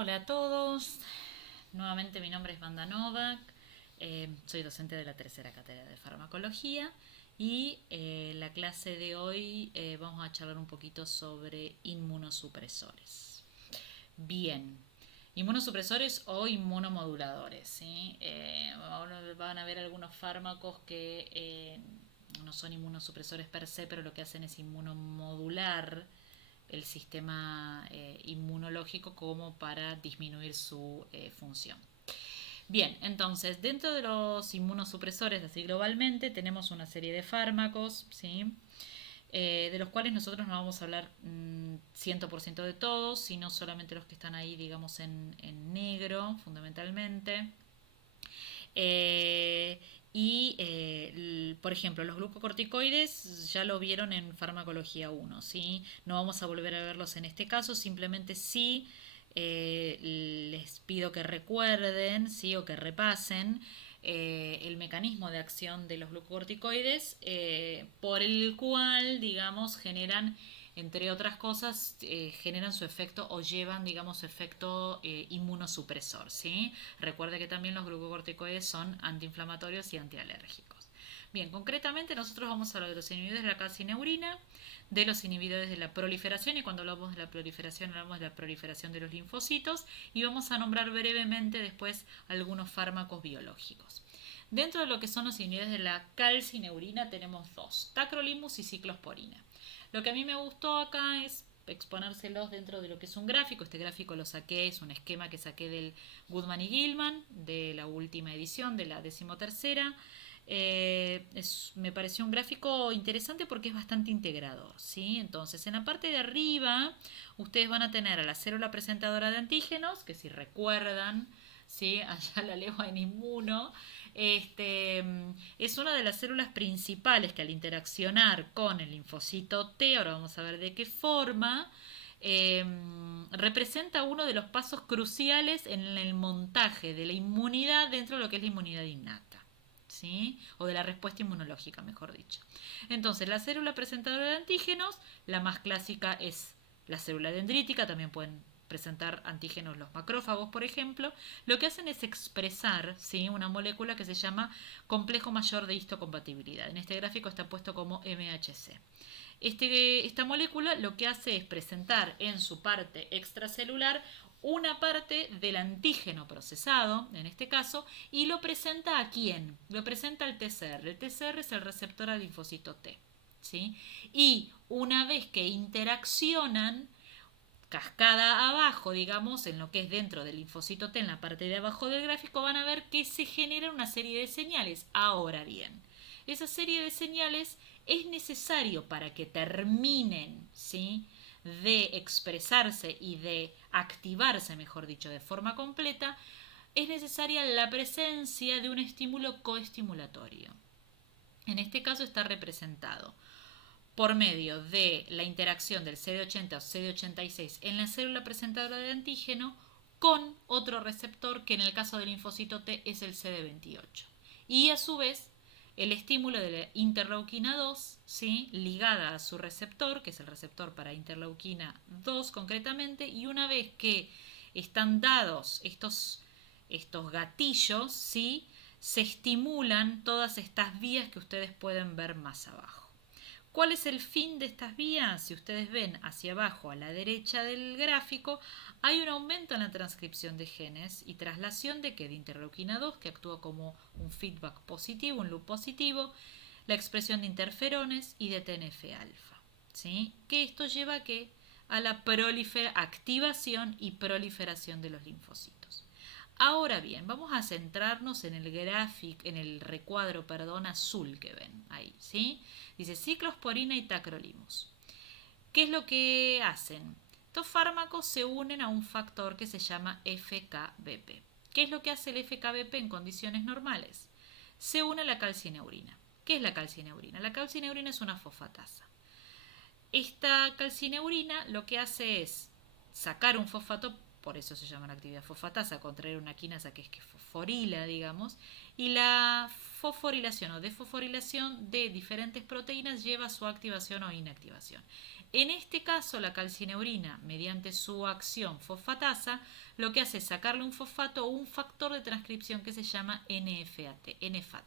Hola a todos, nuevamente mi nombre es Vanda Novak, soy docente de la tercera cátedra de farmacología y la clase de hoy vamos a charlar un poquito sobre inmunosupresores. Bien, inmunosupresores o inmunomoduladores, ¿sí? Van a haber algunos fármacos que no son inmunosupresores per se, pero lo que hacen es inmunomodular el sistema inmunológico como para disminuir su función. Bien, entonces dentro de los inmunosupresores, así globalmente, tenemos una serie de fármacos, ¿sí? De los cuales nosotros no vamos a hablar 100% de todos, sino solamente los que están ahí, digamos, en negro, fundamentalmente. Eh, por ejemplo, los glucocorticoides ya lo vieron en farmacología 1, ¿sí? No vamos a volver a verlos en este caso, simplemente sí les pido que recuerden, ¿sí? O que repasen el mecanismo de acción de los glucocorticoides por el cual, digamos, generan entre otras cosas, generan su efecto o llevan, digamos, su efecto inmunosupresor, ¿sí? Recuerde que también los glucocorticoides son antiinflamatorios y antialérgicos. Bien, concretamente nosotros vamos a hablar de los inhibidores de la calcineurina, de los inhibidores de la proliferación, y cuando hablamos de la proliferación hablamos de la proliferación de los linfocitos, y vamos a nombrar brevemente después algunos fármacos biológicos. Dentro de lo que son los inhibidores de la calcineurina tenemos dos, tacrolimus y ciclosporina. Lo que a mí me gustó acá es exponérselos dentro de lo que es un gráfico. Este gráfico lo saqué, es un esquema que saqué del Goodman y Gilman, de la última edición, de la 13ª. Me pareció un gráfico interesante porque es bastante integrador, ¿sí? Entonces, en la parte de arriba, ustedes van a tener a la célula presentadora de antígenos, que si recuerdan, ¿sí? Allá la leo en inmuno. Este, es una de las células principales que al interaccionar con el linfocito T, ahora vamos a ver de qué forma, eh, representa uno de los pasos cruciales en el montaje de la inmunidad dentro de lo que es la inmunidad innata. ¿Sí? O de la respuesta inmunológica, mejor dicho. Entonces, la célula presentadora de antígenos, la más clásica es la célula dendrítica, también pueden presentar antígenos los macrófagos, por ejemplo, lo que hacen es expresar, ¿sí? Una molécula que se llama complejo mayor de histocompatibilidad. En este gráfico está puesto como MHC. Esta molécula lo que hace es presentar en su parte extracelular una parte del antígeno procesado, en este caso, y lo presenta ¿a quién? Lo presenta al TCR. El TCR es el receptor al linfocito T, ¿sí? Y una vez que interaccionan, cascada abajo, digamos, en lo que es dentro del linfocito T, en la parte de abajo del gráfico, van a ver que se genera una serie de señales. Ahora bien, esa serie de señales es necesario para que terminen, ¿sí?, de expresarse y de activarse, mejor dicho, de forma completa, es necesaria la presencia de un estímulo coestimulatorio. En este caso está representado por medio de la interacción del CD80 o CD86 en la célula presentadora de antígeno con otro receptor que en el caso del linfocito T es el CD28. Y a su vez el estímulo de la interleuquina 2, ¿sí?, ligada a su receptor, que es el receptor para interleuquina 2 concretamente, y una vez que están dados estos gatillos, ¿sí?, se estimulan todas estas vías que ustedes pueden ver más abajo. ¿Cuál es el fin de estas vías? Si ustedes ven hacia abajo a la derecha del gráfico, hay un aumento en la transcripción de genes y traslación de interleuquina 2, que actúa como un feedback positivo, un loop positivo, la expresión de interferones y de TNF-alfa. ¿Sí? Que esto lleva a ¿qué? A la activación y proliferación de los linfocitos. Ahora bien, vamos a centrarnos en el gráfico, en el recuadro, azul que ven ahí, ¿sí? Dice ciclosporina y tacrolimus. ¿Qué es lo que hacen? Estos fármacos se unen a un factor que se llama FKBP. ¿Qué es lo que hace el FKBP en condiciones normales? Se une a la calcineurina. ¿Qué es la calcineurina? La calcineurina es una fosfatasa. Esta calcineurina lo que hace es sacar un fosfato, por eso se llama la actividad fosfatasa, contraer una quinasa que es que fosforila, digamos, y la fosforilación o desfosforilación de diferentes proteínas lleva a su activación o inactivación. En este caso, la calcineurina, mediante su acción fosfatasa, lo que hace es sacarle un fosfato o un factor de transcripción que se llama NFAT.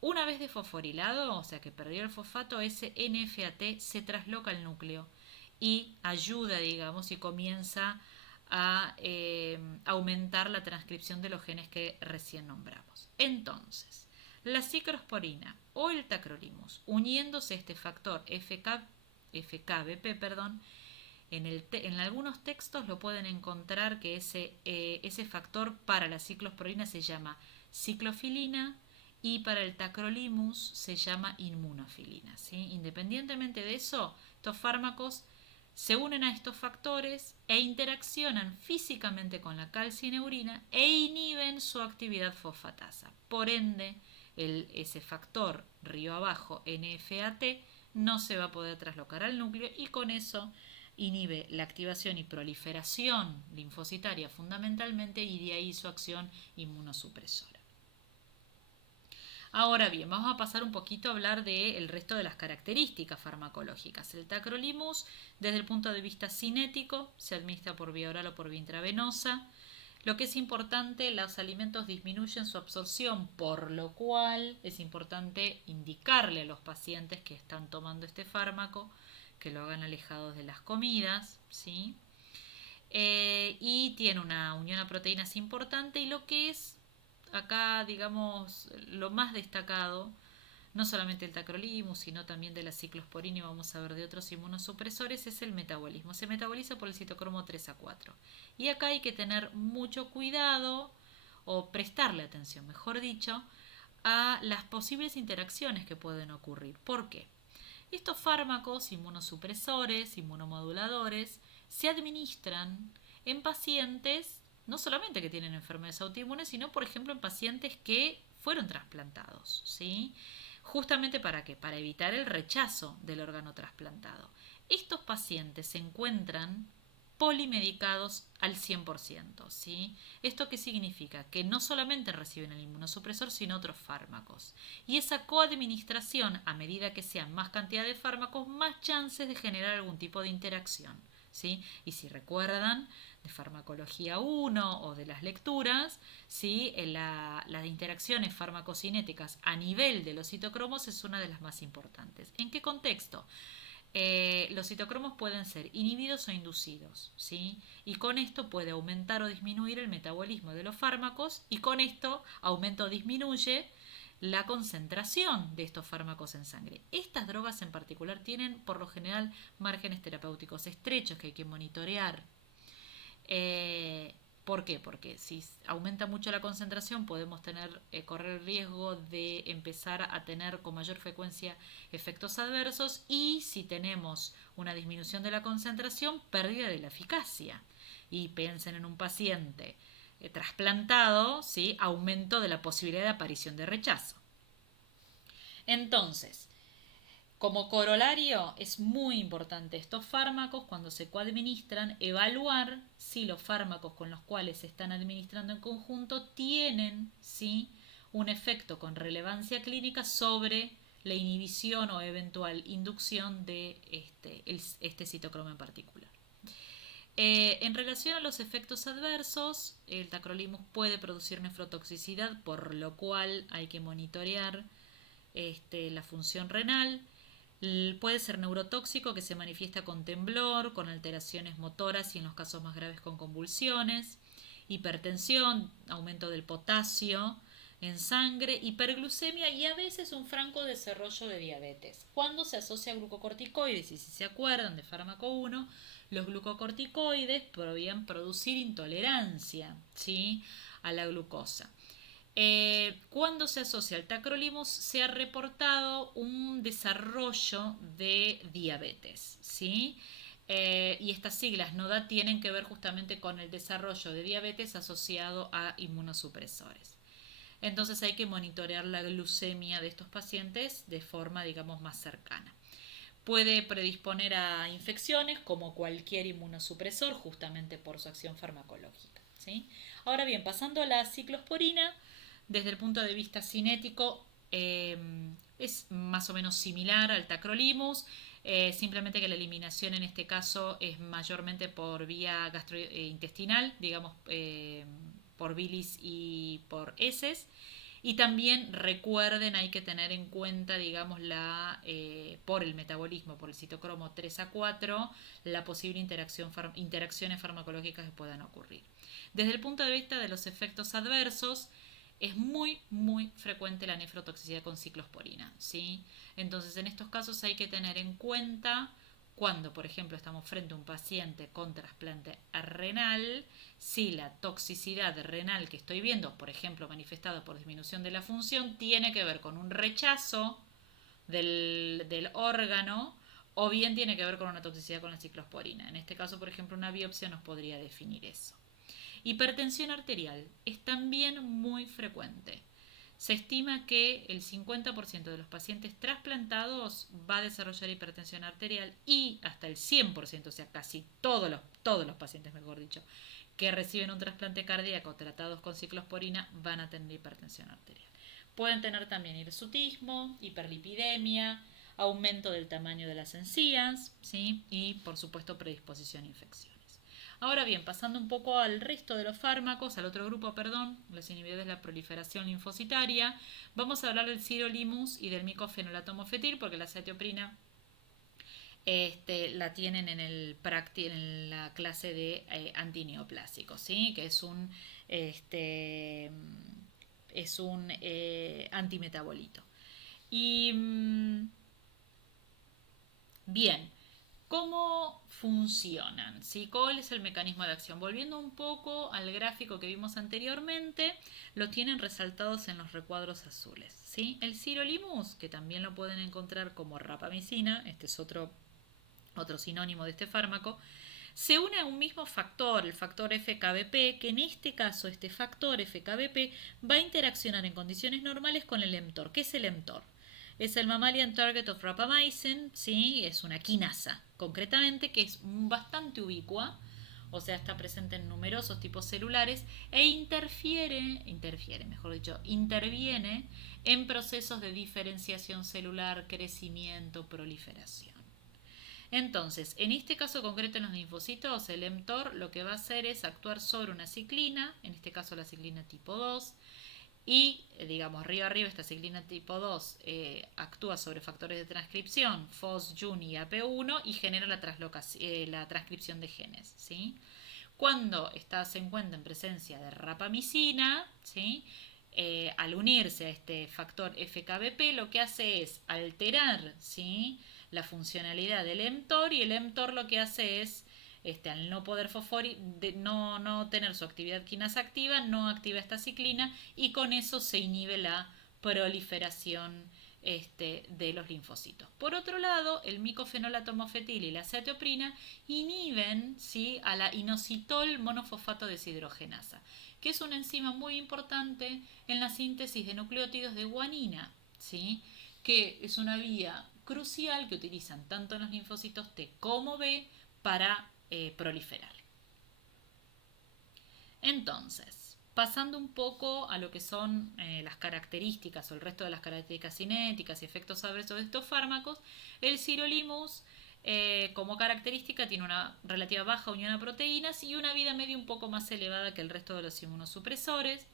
Una vez desfosforilado, o sea que perdió el fosfato, ese NFAT se trasloca al núcleo y ayuda, digamos, y comienza a aumentar la transcripción de los genes que recién nombramos. Entonces, la ciclosporina o el tacrolimus, uniéndose a este factor FKBP, en algunos textos lo pueden encontrar que ese factor para la ciclosporina se llama ciclofilina y para el tacrolimus se llama inmunofilina, ¿sí? Independientemente de eso, estos fármacos se unen a estos factores e interaccionan físicamente con la calcineurina e inhiben su actividad fosfatasa. Por ende, ese factor río abajo NFAT no se va a poder traslocar al núcleo y con eso inhibe la activación y proliferación linfocitaria fundamentalmente y de ahí su acción inmunosupresora. Ahora bien, vamos a pasar un poquito a hablar del resto de las características farmacológicas. El tacrolimus, desde el punto de vista cinético, se administra por vía oral o por vía intravenosa. Lo que es importante, los alimentos disminuyen su absorción, por lo cual es importante indicarle a los pacientes que están tomando este fármaco que lo hagan alejados de las comidas, ¿sí? Y tiene una unión a proteínas importante y lo que es acá, digamos, lo más destacado, no solamente el tacrolimus, sino también de la ciclosporina y vamos a ver de otros inmunosupresores, es el metabolismo. Se metaboliza por el citocromo 3A4. Y acá hay que tener mucho cuidado, o prestarle atención, mejor dicho, a las posibles interacciones que pueden ocurrir. ¿Por qué? Estos fármacos inmunosupresores, inmunomoduladores, se administran en pacientes no solamente que tienen enfermedades autoinmunes, sino por ejemplo en pacientes que fueron trasplantados, ¿sí? Justamente ¿para qué? Para evitar el rechazo del órgano trasplantado. Estos pacientes se encuentran polimedicados al 100%, ¿sí? ¿Esto qué significa? Que no solamente reciben el inmunosupresor, sino otros fármacos. Y esa coadministración, a medida que sean más cantidad de fármacos, más chances de generar algún tipo de interacción, ¿sí? Y si recuerdan de farmacología 1 o de las lecturas, ¿sí? Las interacciones farmacocinéticas a nivel de los citocromos es una de las más importantes. ¿En qué contexto? Los citocromos pueden ser inhibidos o inducidos, ¿sí? Y con esto puede aumentar o disminuir el metabolismo de los fármacos y con esto aumenta o disminuye la concentración de estos fármacos en sangre. Estas drogas en particular tienen por lo general márgenes terapéuticos estrechos que hay que monitorear. ¿Por qué? Porque si aumenta mucho la concentración podemos correr el riesgo de empezar a tener con mayor frecuencia efectos adversos y si tenemos una disminución de la concentración, pérdida de la eficacia. Y piensen en un paciente trasplantado, ¿sí? Aumento de la posibilidad de aparición de rechazo. Entonces, como corolario, es muy importante estos fármacos, cuando se coadministran, evaluar si los fármacos con los cuales se están administrando en conjunto tienen, ¿sí?, un efecto con relevancia clínica sobre la inhibición o eventual inducción de este citocromo en particular. En relación a los efectos adversos, el tacrolimus puede producir nefrotoxicidad, por lo cual hay que monitorear la función renal. Puede ser neurotóxico, que se manifiesta con temblor, con alteraciones motoras y en los casos más graves con convulsiones, hipertensión, aumento del potasio en sangre, hiperglucemia y a veces un franco desarrollo de diabetes. Cuando se asocia a glucocorticoides, y si se acuerdan de fármaco 1, los glucocorticoides podrían producir intolerancia, ¿sí?, a la glucosa. Cuando se asocia al tacrolimus se ha reportado un desarrollo de diabetes, ¿sí? Y estas siglas NODA tienen que ver justamente con el desarrollo de diabetes asociado a inmunosupresores. Entonces hay que monitorear la glucemia de estos pacientes de forma, digamos, más cercana. Puede predisponer a infecciones como cualquier inmunosupresor, justamente por su acción farmacológica, ¿sí? Ahora bien, pasando a la ciclosporina, desde el punto de vista cinético es más o menos similar al tacrolimus. Simplemente que la eliminación en este caso es mayormente por vía gastrointestinal, digamos, por bilis y por heces. Y también recuerden, hay que tener en cuenta, digamos, por el metabolismo, por el citocromo 3 a 4, la posible interacciones farmacológicas que puedan ocurrir. Desde el punto de vista de los efectos adversos, es muy, muy frecuente la nefrotoxicidad con ciclosporina, ¿sí? Entonces, en estos casos hay que tener en cuenta cuando, por ejemplo, estamos frente a un paciente con trasplante renal, si la toxicidad renal que estoy viendo, por ejemplo, manifestada por disminución de la función, tiene que ver con un rechazo del órgano o bien tiene que ver con una toxicidad con la ciclosporina. En este caso, por ejemplo, una biopsia nos podría definir eso. Hipertensión arterial es también muy frecuente. Se estima que el 50% de los pacientes trasplantados va a desarrollar hipertensión arterial y hasta el 100%, o sea, casi todos los pacientes, mejor dicho, que reciben un trasplante cardíaco tratados con ciclosporina van a tener hipertensión arterial. Pueden tener también hirsutismo, hiperlipidemia, aumento del tamaño de las encías, ¿sí? Y por supuesto predisposición a infecciones. Ahora bien, pasando un poco al resto de los fármacos, al otro grupo, perdón, los inhibidores de la proliferación linfocitaria, vamos a hablar del sirolimus y del micofenolato mofetil porque la cetioprina la tienen en la clase de antineoplásicos, ¿sí? Que es un antimetabolito. Y bien, ¿cómo funcionan? ¿Sí? ¿Cuál es el mecanismo de acción? Volviendo un poco al gráfico que vimos anteriormente, lo tienen resaltados en los recuadros azules. ¿Sí? El sirolimus, que también lo pueden encontrar como rapamicina, este es otro sinónimo de este fármaco, se une a un mismo factor, el factor FKBP, que en este caso este factor FKBP va a interaccionar en condiciones normales con el mTOR. ¿Qué es el mTOR? Es el Mammalian Target of Rapamycin, ¿sí? Es una quinasa, concretamente, que es bastante ubicua, o sea, está presente en numerosos tipos celulares e interviene en procesos de diferenciación celular, crecimiento, proliferación. Entonces, en este caso concreto en los linfocitos, el mTOR lo que va a hacer es actuar sobre una ciclina, en este caso la ciclina tipo 2, y digamos arriba esta ciclina tipo 2 actúa sobre factores de transcripción, FOS, JUN y AP1 y genera la transcripción de genes, ¿sí? Cuando se encuentra en presencia de rapamicina, ¿sí? Al unirse a este factor FKBP, lo que hace es alterar, ¿sí? La funcionalidad del mTOR, y el mTOR lo que hace es, al no poder no tener su actividad quinasa activa, no activa esta ciclina y con eso se inhibe la proliferación de los linfocitos. Por otro lado, el micofenolato mofetil y la cetioprina inhiben, ¿sí? a la inositol monofosfato deshidrogenasa, que es una enzima muy importante en la síntesis de nucleótidos de guanina, ¿sí? Que es una vía crucial que utilizan tanto en los linfocitos T como B para proliferar. Entonces, pasando un poco a lo que son las características o el resto de las características cinéticas y efectos adversos de estos fármacos, el sirolimus como característica tiene una relativa baja unión a proteínas y una vida media un poco más elevada que el resto de los inmunosupresores.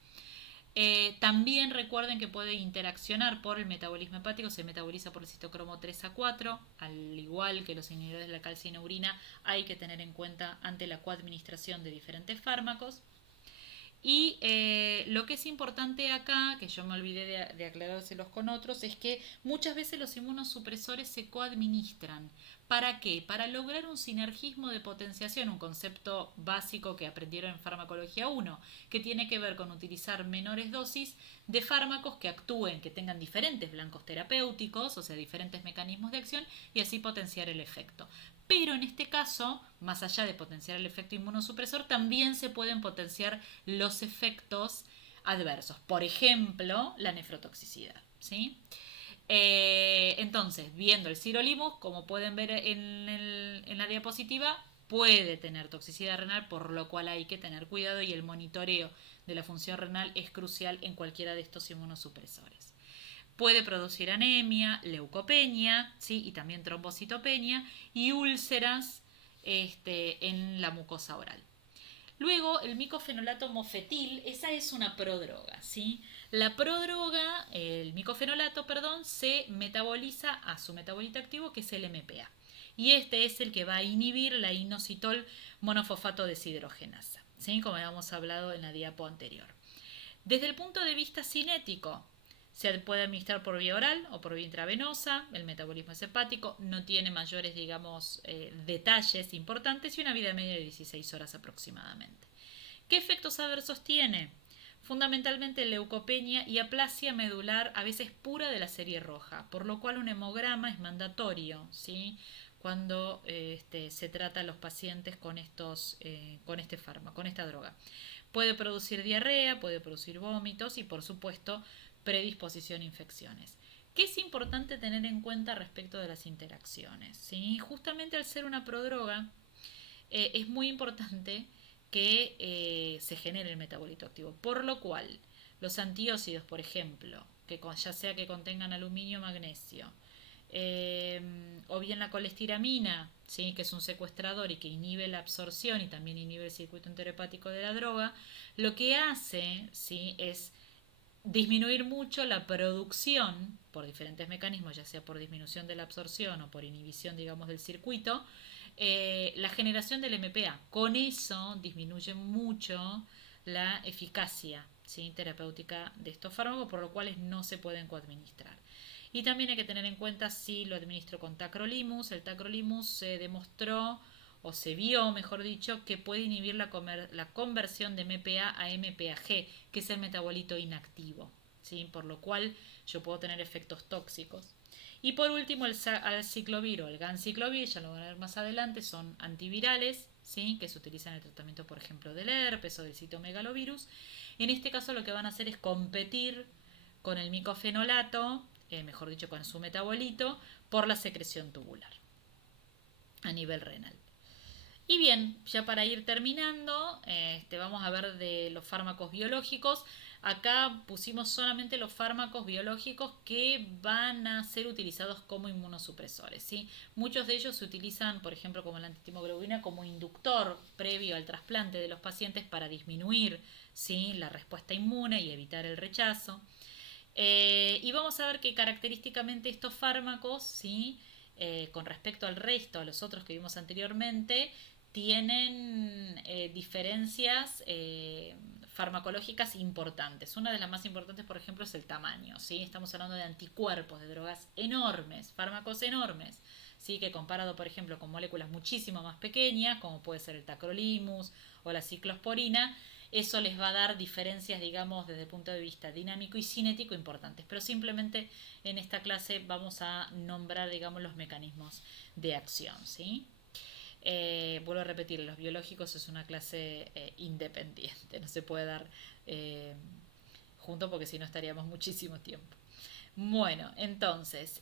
También recuerden que puede interaccionar por el metabolismo hepático, se metaboliza por el citocromo 3 a 4, al igual que los inhibidores de la calcineurina, hay que tener en cuenta ante la coadministración de diferentes fármacos. Y lo que es importante acá, que yo me olvidé de aclarárselos con otros, es que muchas veces los inmunosupresores se coadministran. ¿Para qué? Para lograr un sinergismo de potenciación, un concepto básico que aprendieron en farmacología 1, que tiene que ver con utilizar menores dosis de fármacos que actúen, que tengan diferentes blancos terapéuticos, o sea, diferentes mecanismos de acción, y así potenciar el efecto. Pero en este caso, más allá de potenciar el efecto inmunosupresor, también se pueden potenciar los efectos adversos. Por ejemplo, la nefrotoxicidad, ¿sí? Entonces, viendo el sirolimus, como pueden ver en la diapositiva, puede tener toxicidad renal, por lo cual hay que tener cuidado y el monitoreo de la función renal es crucial en cualquiera de estos inmunosupresores. Puede producir anemia, leucopenia, ¿sí? Y también trombocitopenia y úlceras en la mucosa oral. Luego, el micofenolato mofetil, esa es una prodroga, ¿sí? La prodroga, el micofenolato, perdón, se metaboliza a su metabolito activo, que es el MPA. Y este es el que va a inhibir la inositol monofosfato deshidrogenasa, ¿sí? Como habíamos hablado en la diapo anterior. Desde el punto de vista cinético, se puede administrar por vía oral o por vía intravenosa, el metabolismo es hepático, no tiene mayores, digamos, detalles importantes y una vida media de 16 horas aproximadamente. ¿Qué efectos adversos tiene? Fundamentalmente leucopenia y aplasia medular, a veces pura de la serie roja, por lo cual un hemograma es mandatorio, ¿sí? Cuando se trata a los pacientes con con este fármaco, con esta droga. Puede producir diarrea, puede producir vómitos y por supuesto predisposición a infecciones. ¿Qué es importante tener en cuenta respecto de las interacciones? ¿Sí? Justamente al ser una prodroga, es muy importante que se genere el metabolito activo, por lo cual los antióxidos, por ejemplo, que ya sea que contengan aluminio o magnesio, o bien la colestiramina, ¿sí? Que es un secuestrador y que inhibe la absorción y también inhibe el circuito enterohepático de la droga, lo que hace, ¿sí? Es disminuir mucho la producción por diferentes mecanismos, ya sea por disminución de la absorción o por inhibición, digamos, del circuito, la generación del MPA. Con eso disminuye mucho la eficacia, ¿sí? Terapéutica de estos fármacos, por lo cual no se pueden coadministrar. Y también hay que tener en cuenta si lo administro con tacrolimus. El tacrolimus se demostró o se vio, mejor dicho, que puede inhibir la conversión de MPA a MPAG, que es el metabolito inactivo, ¿sí? Por lo cual yo puedo tener efectos tóxicos. Y por último, el ciclovir o el ganciclovir, ya lo van a ver más adelante, son antivirales, ¿sí? Que se utilizan en el tratamiento, por ejemplo, del herpes o del citomegalovirus. En este caso lo que van a hacer es competir con el micofenolato, mejor dicho, con su metabolito, por la secreción tubular a nivel renal. Y bien, ya para ir terminando, vamos a ver de los fármacos biológicos. Acá pusimos solamente los fármacos biológicos que van a ser utilizados como inmunosupresores, ¿sí? Muchos de ellos se utilizan, por ejemplo, como la antitimoglobulina, como inductor previo al trasplante de los pacientes para disminuir, ¿sí? La respuesta inmune y evitar el rechazo. Y vamos a ver que característicamente estos fármacos, ¿sí? Con respecto al resto, a los otros que vimos anteriormente, tienen diferencias farmacológicas importantes. Una de las más importantes, por ejemplo, es el tamaño, ¿sí? Estamos hablando de anticuerpos, de drogas enormes, fármacos enormes, ¿sí? Que comparado, por ejemplo, con moléculas muchísimo más pequeñas, como puede ser el tacrolimus o la ciclosporina, eso les va a dar diferencias, digamos, desde el punto de vista dinámico y cinético importantes. Pero simplemente en esta clase vamos a nombrar, digamos, los mecanismos de acción, ¿sí? Vuelvo a repetir, los biológicos es una clase independiente, no se puede dar junto porque si no estaríamos muchísimo tiempo. Bueno, entonces,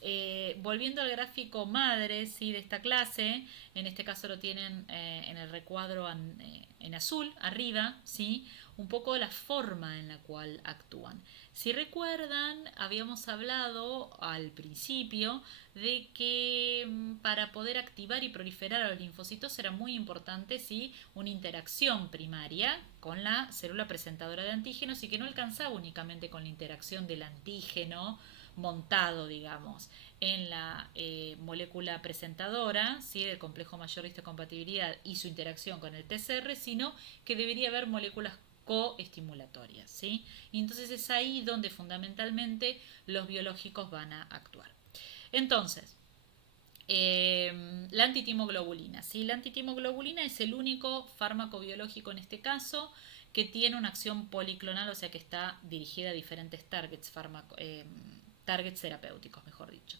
volviendo al gráfico madre, ¿sí? De esta clase, en este caso lo tienen en el recuadro en azul, arriba, ¿sí? Un poco la forma en la cual actúan. Si recuerdan, habíamos hablado al principio de que para poder activar y proliferar a los linfocitos era muy importante, ¿sí? Una interacción primaria con la célula presentadora de antígenos y que no alcanzaba únicamente con la interacción del antígeno montado, digamos, en la molécula presentadora, ¿sí? Del complejo mayor de histocompatibilidad y su interacción con el TCR, sino que debería haber moléculas coestimulatorias, ¿sí? Y entonces es ahí donde fundamentalmente los biológicos van a actuar. Entonces, la antitimoglobulina, ¿sí? La antitimoglobulina es el único fármaco biológico en este caso que tiene una acción policlonal, o sea que está dirigida a diferentes targets terapéuticos, mejor dicho.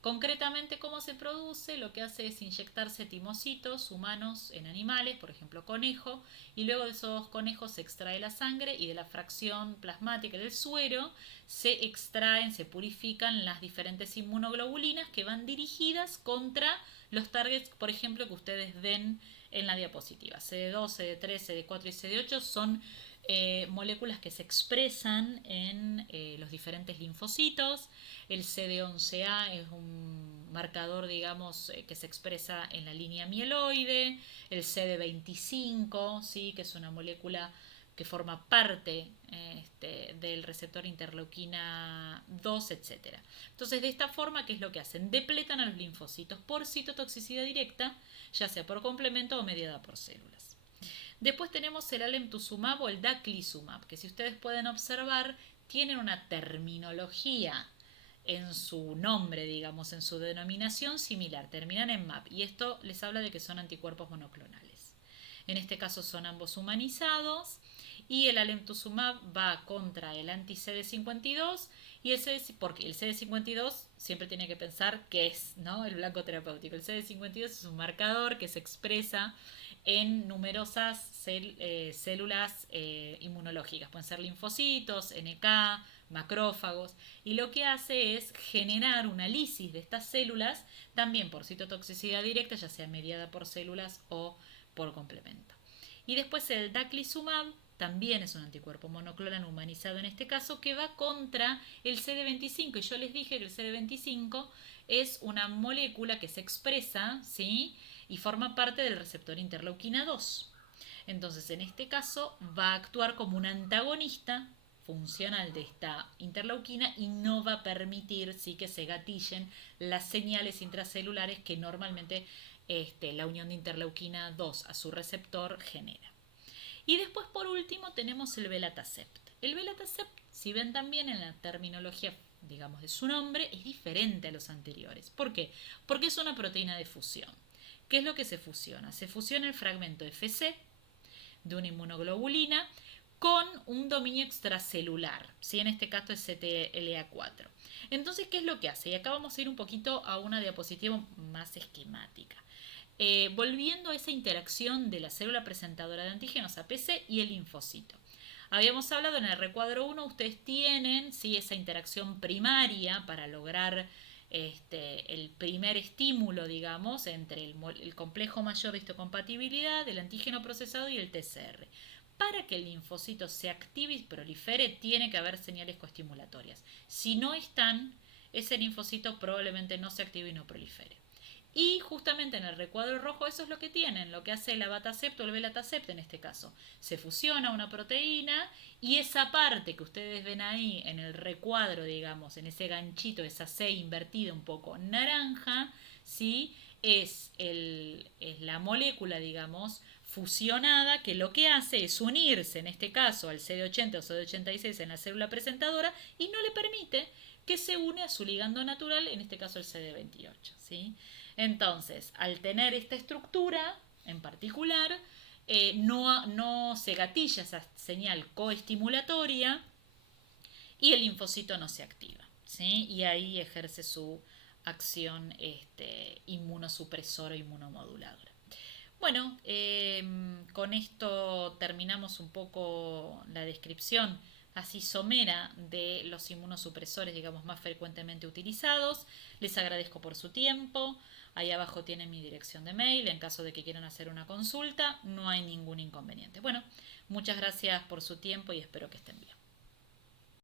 Concretamente, ¿cómo se produce? Lo que hace es inyectarse timocitos humanos en animales, por ejemplo conejo, y luego de esos conejos se extrae la sangre y de la fracción plasmática del suero se extraen, se purifican las diferentes inmunoglobulinas que van dirigidas contra los targets, por ejemplo, que ustedes ven en la diapositiva. CD2, CD3, CD4 y CD8 son moléculas que se expresan en los diferentes linfocitos. El CD11A es un marcador, digamos, que se expresa en la línea mieloide. El CD25, ¿sí? Que es una molécula que forma parte del receptor interleuquina 2, etcétera. Entonces, de esta forma, ¿qué es lo que hacen? Depletan a los linfocitos por citotoxicidad directa, ya sea por complemento o mediada por células. Después tenemos el alemtuzumab o el daclizumab, que si ustedes pueden observar, tienen una terminología en su nombre, digamos, en su denominación similar, terminan en MAP, y esto les habla de que son anticuerpos monoclonales. En este caso son ambos humanizados, y el alemtuzumab va contra el anti-CD52 y porque el CD52 siempre tiene que pensar que es, ¿no?, el blanco terapéutico. El CD52 es un marcador que se expresa en numerosas células inmunológicas. Pueden ser linfocitos, NK, macrófagos, y lo que hace es generar una lisis de estas células también por citotoxicidad directa, ya sea mediada por células o por complemento. Y después el daclizumab también es un anticuerpo monoclonal humanizado en este caso, que va contra el CD25, y yo les dije que el CD25 es una molécula que se expresa, ¿sí?, y forma parte del receptor interleuquina 2. Entonces, en este caso va a actuar como un antagonista funcional de esta interleuquina y no va a permitir, sí, que se gatillen las señales intracelulares que normalmente la unión de interleuquina 2 a su receptor genera. Y después, por último, tenemos el belatacept. El belatacept, si ven también en la terminología, digamos, de su nombre, es diferente a los anteriores. ¿Por qué? Porque es una proteína de fusión. ¿Qué es lo que se fusiona? Se fusiona el fragmento Fc de una inmunoglobulina con un dominio extracelular, ¿sí? En este caso es CTLA4. Entonces, ¿qué es lo que hace? Y acá vamos a ir un poquito a una diapositiva más esquemática. Volviendo a esa interacción de la célula presentadora de antígenos APC y el linfocito. Habíamos hablado en el recuadro 1, ustedes tienen, ¿sí?, esa interacción primaria para lograr el primer estímulo, digamos, entre el complejo mayor de histocompatibilidad, el antígeno procesado y el TCR. Para que el linfocito se active y prolifere, tiene que haber señales coestimulatorias. Si no están, ese linfocito probablemente no se active y no prolifere. Y justamente en el recuadro rojo eso es lo que tienen, lo que hace el abatacept o el belatacept en este caso. Se fusiona una proteína y esa parte que ustedes ven ahí en el recuadro, digamos, en ese ganchito, esa C invertida un poco naranja, ¿sí?, es la molécula, digamos, fusionada, que lo que hace es unirse, en este caso, al CD80 o CD86 en la célula presentadora y no le permite que se une a su ligando natural, en este caso el CD28, ¿sí? Entonces, al tener esta estructura en particular, no se gatilla esa señal coestimulatoria y el linfocito no se activa, ¿sí? Y ahí ejerce su acción inmunosupresora o inmunomoduladora. Bueno, con esto terminamos un poco la descripción así somera de los inmunosupresores, digamos, más frecuentemente utilizados. Les agradezco por su tiempo. Ahí abajo tienen mi dirección de mail. En caso de que quieran hacer una consulta, no hay ningún inconveniente. Bueno, muchas gracias por su tiempo y espero que estén bien.